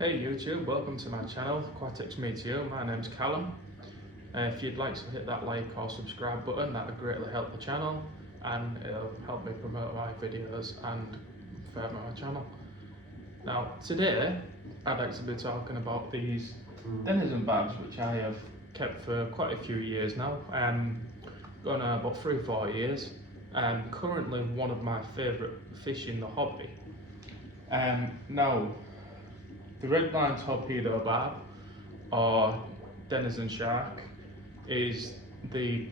Hey YouTube, welcome to my channel, Aquatics Meets You. My name's Callum. If you'd like to hit that like or subscribe button, that would greatly help the channel and it'll help me promote my videos and further my channel. Now today I'd like to be talking about these Denison Barbs, which I have kept for quite a few years now, going on about 3-4 years, and currently one of my favourite fish in the hobby. Now, the red line torpedo barb, or Denison shark, is the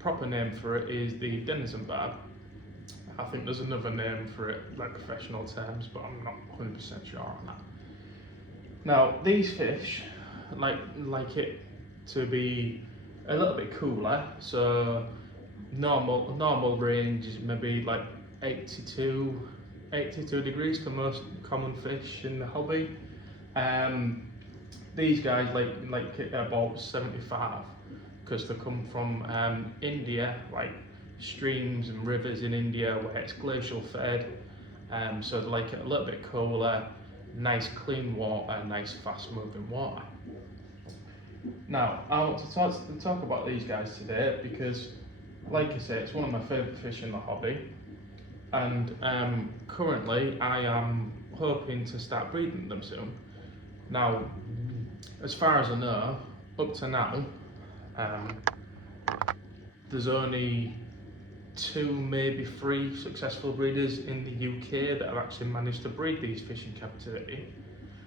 proper name for it is the Denison Barb. I think there's another name for it, like professional terms, but I'm not 100% sure on that. Now, these fish like it to be a little bit cooler, so normal range is maybe like 82 degrees for most common fish in the hobby. These guys like it about 75 because they come from India, like streams and rivers in India where it's glacial fed, so they like it a little bit cooler, nice clean water, nice fast moving water. Now I want to talk about these guys today because, like I say, it's one of my favourite fish in the hobby, and currently I am hoping to start breeding them soon. Now, as far as I know, up to now, there's only 2, maybe 3 successful breeders in the UK that have actually managed to breed these fish in captivity.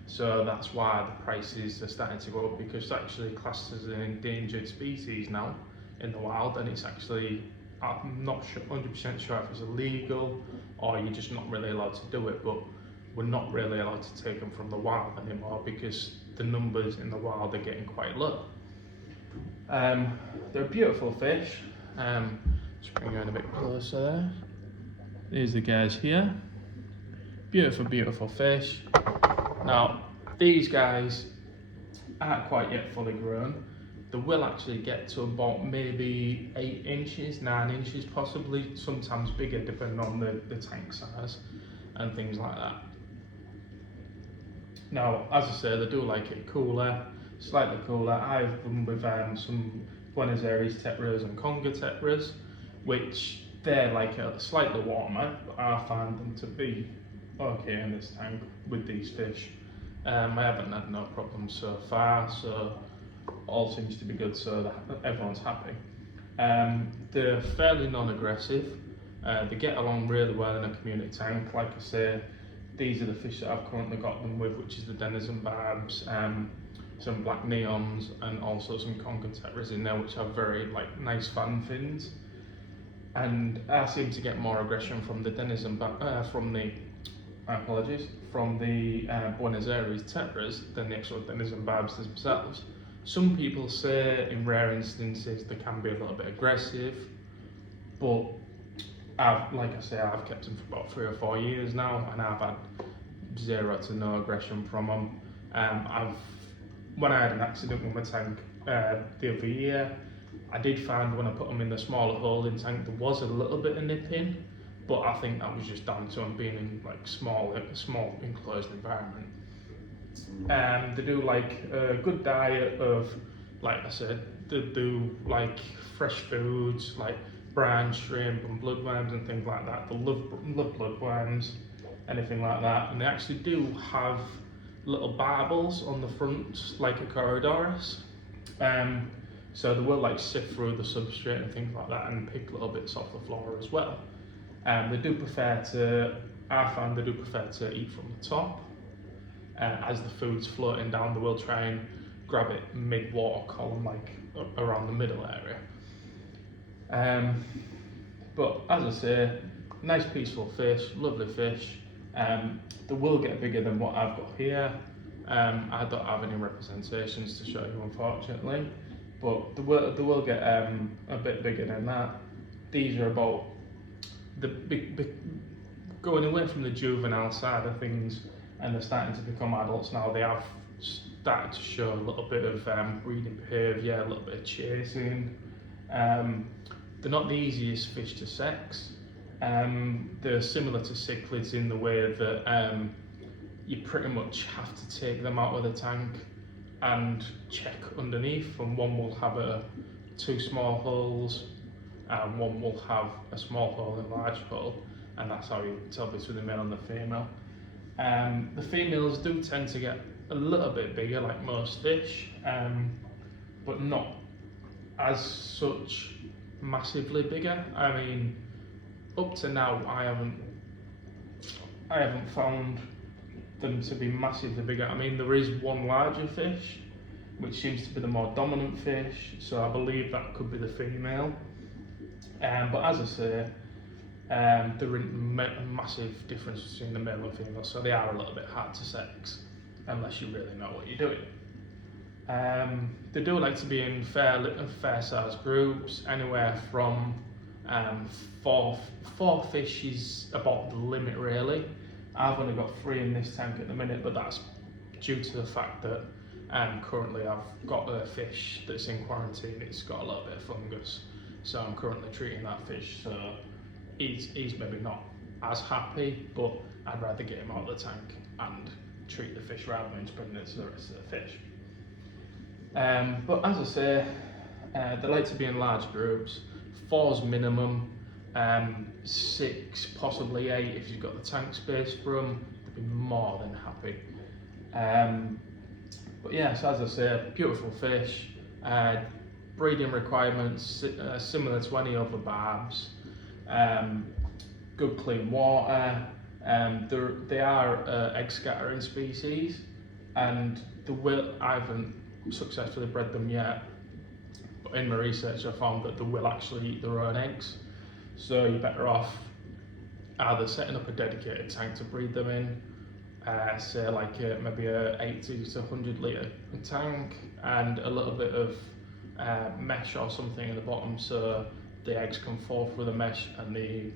So that's why the prices are starting to go up, because it's actually classed as an endangered species now in the wild, and it's actually, I'm not 100% sure if it's illegal or you're just not really allowed to do it, but we're not really allowed to take them from the wild anymore because the numbers in the wild are getting quite low. They're beautiful fish. Just bring you in a bit closer there. There's the guys here. Beautiful fish. Now, these guys aren't quite yet fully grown. They will actually get to about maybe 8 inches, 9 inches possibly, sometimes bigger depending on the tank size and things like that. Now, as I say, they do like it cooler, slightly cooler. I've done with some Buenos Aires tetras and Conga tetras, which they're like slightly warmer, but I find them to be okay in this tank with these fish. I haven't had no problems so far, so all seems to be good, so that everyone's happy. They're fairly non-aggressive. They get along really well in a community tank. Like I say, these are the fish that I've currently got them with, which is the Denison Barbs, some black neons, and also some Conga tetras in there, which have very nice fan fins. And I seem to get more aggression from the Denison from the Buenos Aires tetras than the actual Denison Barbs themselves. Some people say in rare instances they can be a little bit aggressive, but like I say, I've kept them for about 3 or 4 years now, and I've had 0 to no aggression from them. When I had an accident with my tank the other year, I did find when I put them in the smaller holding tank there was a little bit of nipping, but I think that was just down to them being in small enclosed environment. They do like a good diet of, like I said, they do like fresh foods like brine, shrimp and bloodworms and things like that. They love bloodworms, anything like that. And they actually do have little barbels on the front, like a Corydoras. So they will sift through the substrate and things like that and pick little bits off the floor as well. They do prefer to, I find they do prefer to eat from the top. As the food's floating down, they will try and grab it mid-water column, around the middle area. But as I say, nice peaceful fish, lovely fish. They will get bigger than what I've got here. I don't have any representations to show you, unfortunately, but they will get a bit bigger than that. These are about the big going away from the juvenile side of things, and they're starting to become adults now. They have started to show a little bit of breeding behaviour, a little bit of chasing. They're not the easiest fish to sex. They're similar to cichlids in the way that you pretty much have to take them out of the tank and check underneath, and one will have two small holes and one will have a small hole and a large hole, and that's how you tell between the male and the female. The females do tend to get a little bit bigger like most fish, but not as such massively bigger. I mean, up to now I haven't found them to be massively bigger. I mean, there is one larger fish which seems to be the more dominant fish, so I believe that could be the female. But as I say, there isn't a massive difference between the male and female, so they are a little bit hard to sex unless you really know what you're doing. They do like to be in fair sized groups, anywhere from four fish is about the limit really. I've only got 3 in this tank at the minute, but that's due to the fact that currently I've got a fish that's in quarantine. It's got a little bit of fungus, so I'm currently treating that fish. So he's maybe not as happy, but I'd rather get him out of the tank and treat the fish rather than spreading it to the rest of the fish. But as I say, they like to be in large groups. 4's minimum, 6, possibly 8 if you've got the tank space for them. They'd be more than happy. But yes, as I say, beautiful fish. Breeding requirements similar to any other barbs. Good clean water. They are egg scattering species, and I haven't successfully bred them yet, but in my research I found that they will actually eat their own eggs, so you're better off either setting up a dedicated tank to breed them in, say like maybe a 80 to 100 litre tank and a little bit of mesh or something in the bottom, so the eggs can fall through the mesh and the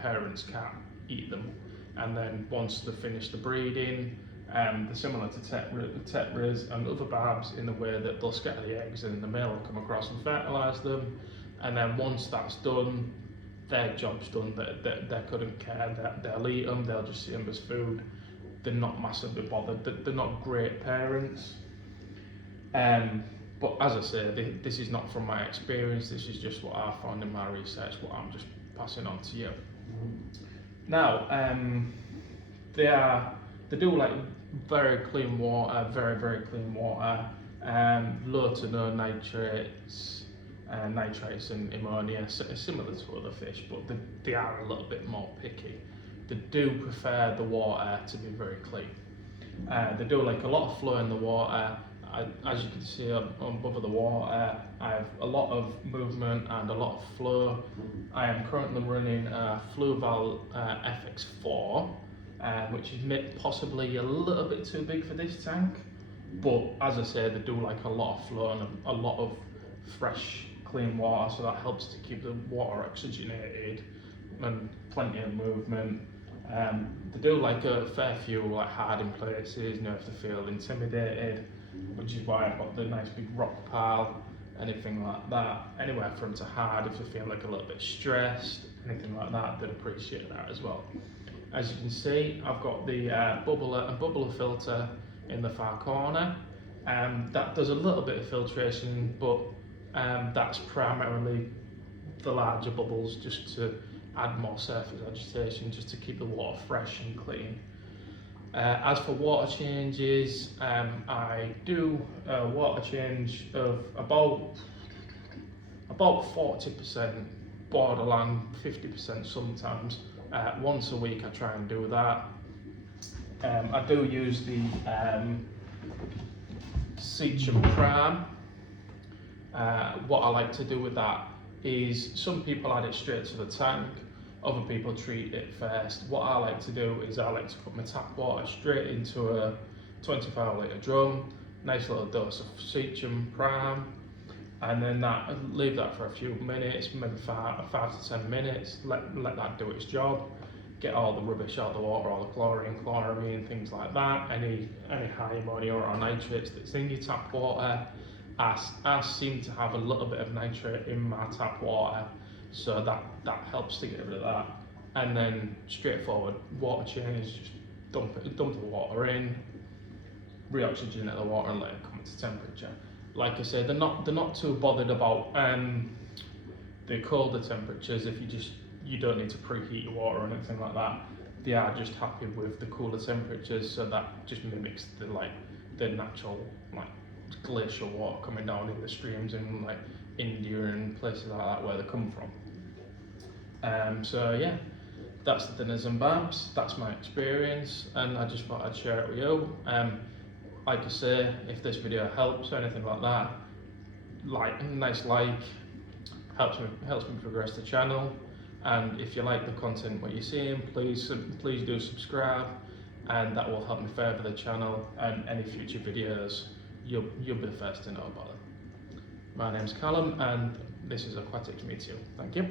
parents can't eat them. And then once they finish the breeding, they're similar to tetras and other barbs in the way that they'll scatter the eggs and the male will come across and fertilise them. And then once that's done, their job's done. They couldn't care. They'll eat them, they'll just see them as food. They're not massively bothered. They're not great parents. But as I say, this is not from my experience, this is just what I found in my research, what I'm just passing on to you. Now, they do like very clean water, very clean water, low to no nitrates and ammonia, similar to other fish, but they are a little bit more picky. They do prefer the water to be very clean. They do like a lot of flow in the water. As you can see above the water, I have a lot of movement and a lot of flow. I am currently running Fluval FX4, which is possibly a little bit too big for this tank, but as I say, they do like a lot of flow and a lot of fresh, clean water, so that helps to keep the water oxygenated and plenty of movement. They do like a fair few like hard-in places, if they feel intimidated, which is why I've got the nice big rock pile, anything like that. Anywhere from to hard if they feel like a little bit stressed, anything like that, they'd appreciate that as well. As you can see, I've got the bubbler filter in the far corner. That does a little bit of filtration, but that's primarily the larger bubbles just to add more surface agitation, just to keep the water fresh and clean. As for water changes, I do a water change of about 40%, borderline 50% sometimes. Once a week I try and do that. I do use the Seacham Prime. What I like to do with that is some people add it straight to the tank, other people treat it first. What I like to do is I like to put my tap water straight into a 25 litre drum, nice little dose of Seacham Prime, and then leave that for a few minutes, maybe 5 to 10 minutes, let that do its job, get all the rubbish out of the water, all the chlorine, things like that, any high ammonia or nitrates that's in your tap water. I seem to have a little bit of nitrate in my tap water, so that helps to get rid of that. And then straightforward water change, just dump the water in, reoxygenate the water, and let it come to temperature. Like I say, they're not too bothered about the colder temperatures. If you don't need to preheat your water or anything like that. They are just happy with the cooler temperatures, so that just mimics the natural glacial water coming down in the streams in like India and places like that where they come from. So yeah, that's the Denison Barbs. That's my experience, and I just thought I'd share it with you. Like I say, if this video helps or anything like that, nice like helps me progress the channel. And if you like the content what you're seeing, please do subscribe, and that will help me further the channel, and any future videos you'll be the first to know about them. My name's Callum, and this is Aquatics Meets You. Thank you.